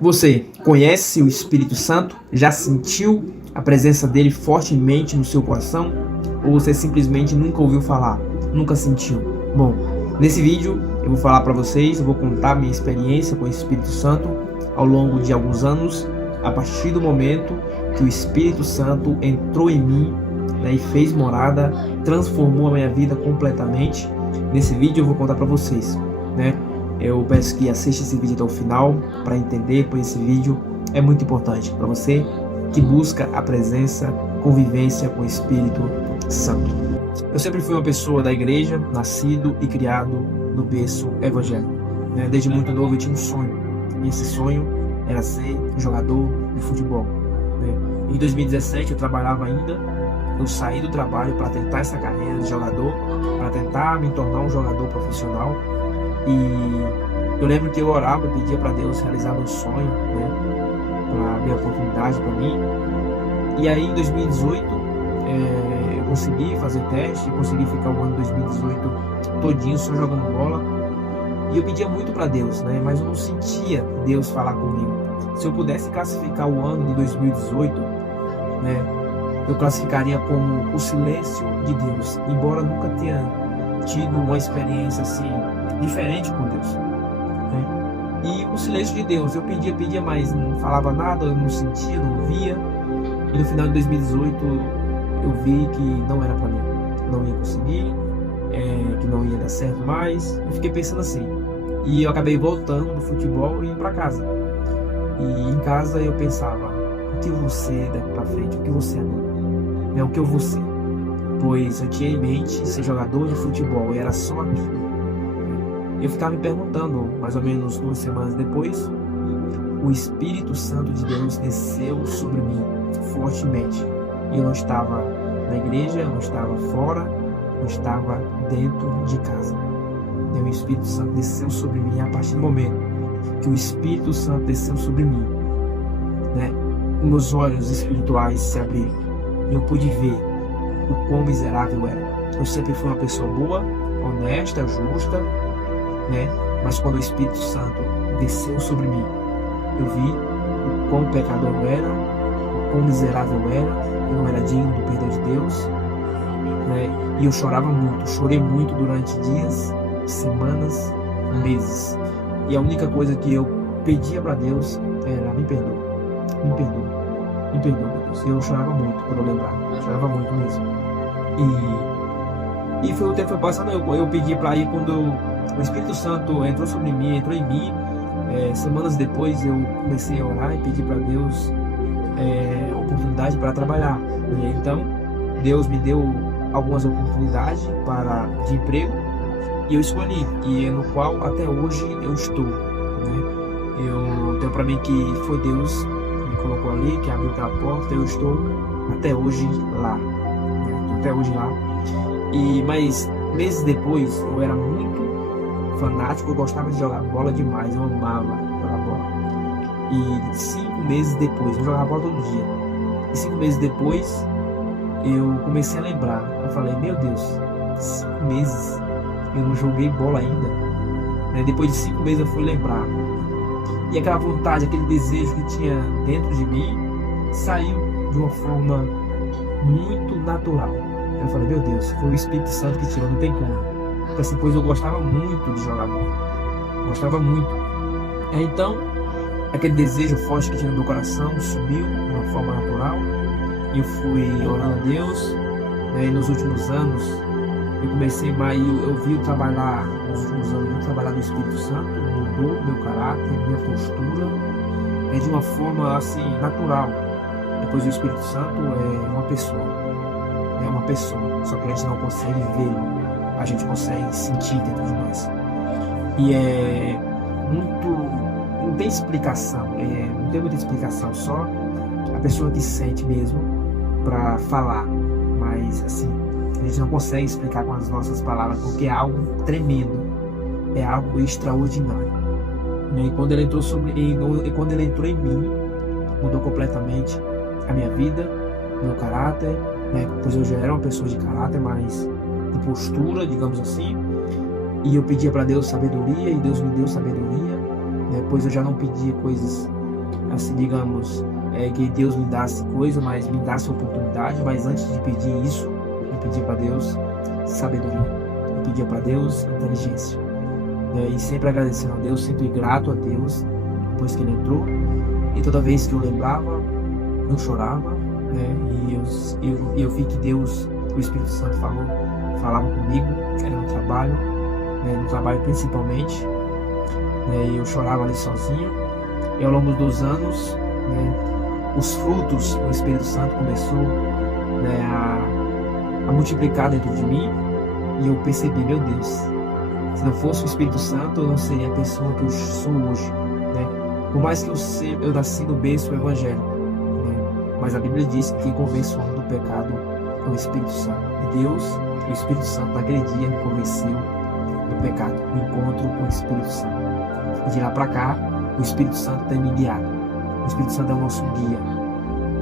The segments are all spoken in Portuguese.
Você conhece o Espírito Santo? Já sentiu a presença dele fortemente no seu coração? Ou você simplesmente nunca ouviu falar, nunca sentiu? Bom, nesse vídeo eu vou falar para vocês, eu vou contar minha experiência com o Espírito Santo ao longo de alguns anos, a partir do momento que o Espírito Santo entrou em mim, né, e fez morada, transformou a minha vida completamente. Nesse vídeo eu vou contar para vocês, né? Eu peço que assista esse vídeo até o final para entender, pois esse vídeo é muito importante para você que busca a presença, convivência com o Espírito Santo. Eu sempre fui uma pessoa da igreja, nascido e criado no berço evangélico, né? Desde muito novo eu tinha um sonho, e esse sonho era ser jogador de futebol, né? Em 2017 eu trabalhava ainda, eu saí do trabalho para tentar essa carreira de jogador, para tentar me tornar um jogador profissional. E eu lembro que eu orava e pedia para Deus realizar meu sonho, né, para abrir a oportunidade para mim. E aí em 2018 eu consegui fazer teste, consegui ficar o ano de 2018 todinho só jogando bola. E eu pedia muito para Deus, né, mas eu não sentia Deus falar comigo. Se eu pudesse classificar o ano de 2018, né, eu classificaria como o silêncio de Deus, embora nunca tenha tido uma experiência assim diferente com Deus, né? E o silêncio de Deus, eu pedia, mas não falava nada, eu não sentia, não via. E no final de 2018 eu vi que não era para mim, não ia conseguir, que não ia dar certo mais. Eu fiquei pensando assim, e eu acabei voltando do futebol e indo para casa. E em casa eu pensava, o que eu vou ser daqui para frente, o que você é, o que eu vou ser? Pois eu tinha em mente ser jogador de futebol e era só aquilo. Eu ficava me perguntando, mais ou menos 2 semanas depois, o Espírito Santo de Deus desceu sobre mim fortemente. Eu não estava na igreja, eu não estava fora, eu estava dentro de casa. E o Espírito Santo desceu sobre mim a partir do momento que o Espírito Santo desceu sobre mim, né? Meus olhos espirituais se abriram e eu pude ver o quão miserável era. Eu sempre fui uma pessoa boa, honesta, justa, né? Mas quando o Espírito Santo desceu sobre mim, eu vi o quão pecador eu era, o quão miserável eu era, eu não era digno do perdão de Deus, né? E eu chorava muito, chorei muito durante dias, semanas, meses. E a única coisa que eu pedia para Deus era: me perdoa, me perdoa, me perdoa, meu Deus. E eu chorava muito quando eu lembrava, chorava muito mesmo. E o tempo foi passando, eu pedi para ir quando o Espírito Santo entrou sobre mim, entrou em mim. Semanas depois eu comecei a orar e pedir para Deus oportunidade para trabalhar. E então Deus me deu algumas oportunidades de emprego e eu escolhi, e é no qual até hoje eu estou, né? Eu tenho para mim que foi Deus que me colocou ali, que abriu aquela porta, eu estou até hoje lá, né? Até hoje lá. Mas meses depois eu era muito fanático, eu gostava de jogar bola demais, eu amava jogar bola. E 5 meses depois, eu jogava bola todo dia. E 5 meses depois eu comecei a lembrar, eu falei: meu Deus, 5 meses eu não joguei bola ainda, né? Depois de 5 meses eu fui lembrar, e aquela vontade, aquele desejo que tinha dentro de mim saiu de uma forma muito natural. Eu falei: meu Deus, foi o Espírito Santo que tirou, não tem como. Porque assim, pois eu gostava muito de jogar bola, gostava muito. Então aquele desejo forte que tinha no meu coração subiu de uma forma natural, e eu fui orando a Deus, né? E nos últimos anos eu comecei mais, eu vi trabalhar nos últimos anos, eu trabalhar no Espírito Santo, mudou meu caráter, minha postura, de uma forma assim natural. Depois o Espírito Santo é uma pessoa, só que a gente não consegue vê-lo, a gente consegue sentir dentro de nós. E é muito, não tem explicação, não tem muita explicação, só a pessoa que sente mesmo para falar, mas assim, a gente não consegue explicar com as nossas palavras, porque é algo tremendo, é algo extraordinário. E quando ele entrou em mim, mudou completamente a minha vida, meu caráter, né? Pois eu já era uma pessoa de caráter, mas de postura, digamos assim. E eu pedia para Deus sabedoria, e Deus me deu sabedoria, né? Pois eu já não pedia coisas assim, digamos, que Deus me desse coisa, mas me desse oportunidade. Mas antes de pedir isso, eu pedi para Deus sabedoria, eu pedia para Deus inteligência, né? E sempre agradecendo a Deus, sempre grato a Deus depois que Ele entrou. E toda vez que eu lembrava, eu chorava, né? E eu vi que Deus, o Espírito Santo falava comigo, era no trabalho, né? No trabalho principalmente, né? E eu chorava ali sozinho. E ao longo dos anos, né, os frutos do Espírito Santo começou, né, a multiplicar dentro de mim. E eu percebi, meu Deus, se não fosse o Espírito Santo, eu não seria a pessoa que eu sou hoje, né? Por mais que eu nasci no berço evangélico, né? Mas a Bíblia diz que quem convence o homem do pecado é o Espírito Santo. E Deus, o Espírito Santo, naquele dia me convenceu do pecado, o encontro com o Espírito Santo. E de lá para cá, o Espírito Santo tem me guiado. O Espírito Santo é o nosso guia,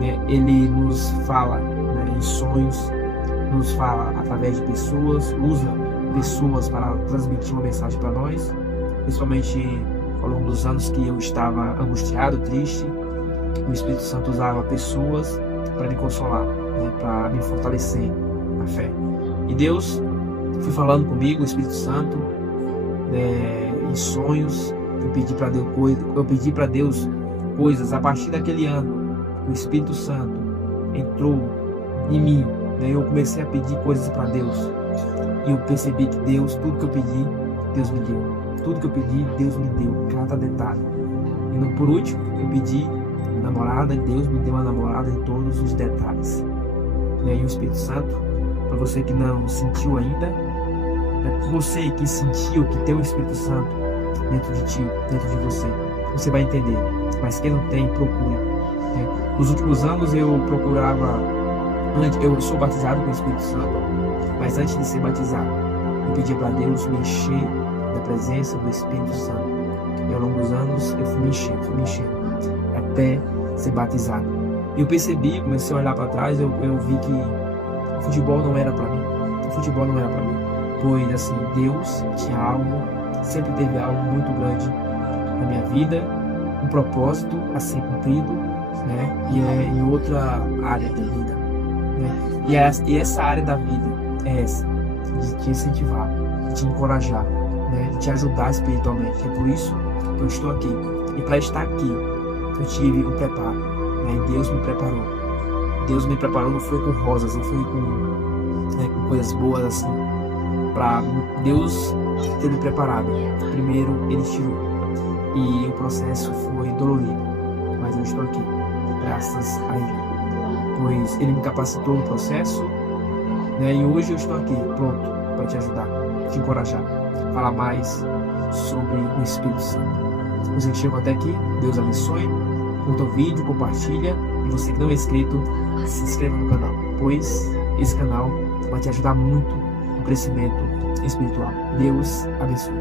né? Ele nos fala, né, em sonhos, nos fala através de pessoas, usa pessoas para transmitir uma mensagem para nós, principalmente ao longo dos anos que eu estava angustiado, triste. O Espírito Santo usava pessoas para me consolar, né, para me fortalecer na fé. E Deus foi falando comigo, o Espírito Santo, né, em sonhos. Eu pedi para Deus coisas. A partir daquele ano, o Espírito Santo entrou em mim, né? Eu comecei a pedir coisas para Deus. E eu percebi que Deus, tudo que eu pedi, Deus me deu. Tudo que eu pedi, Deus me deu, cada detalhe. E por último, eu pedi namorada, e Deus me deu uma namorada em todos os detalhes. E aí o Espírito Santo, para você que não sentiu ainda, você que sentiu que tem o Espírito Santo dentro de ti, dentro de você vai entender. Mas quem não tem, procure, né? Nos últimos anos eu procurava, eu sou batizado com o Espírito Santo, mas antes de ser batizado, eu pedia para Deus me encher da presença do Espírito Santo. E ao longo dos anos eu fui me enchendo, até ser batizado. E eu percebi, comecei a olhar para trás, eu vi que o futebol não era para mim. Pois assim, Deus tinha algo, sempre teve algo muito grande na minha vida, um propósito a ser cumprido, né? E é em outra área da vida, né? E essa área da vida é essa, de te incentivar, de te encorajar, né? De te ajudar espiritualmente. É por isso que eu estou aqui. E para estar aqui, eu tive um preparo, né? E Deus me preparou. Deus me preparou, não foi com rosas, não foi com coisas boas assim. Para Deus ter me preparado, primeiro Ele tirou. E o processo foi dolorido, mas eu estou aqui, graças a Ele. Pois Ele me capacitou no processo, né? E hoje eu estou aqui, pronto, para te ajudar, te encorajar, falar mais sobre o Espírito Santo. Você que chegou até aqui, Deus abençoe, curta o vídeo, compartilha, e você que não é inscrito, se inscreva no canal, pois esse canal vai te ajudar muito no crescimento espiritual. Deus abençoe.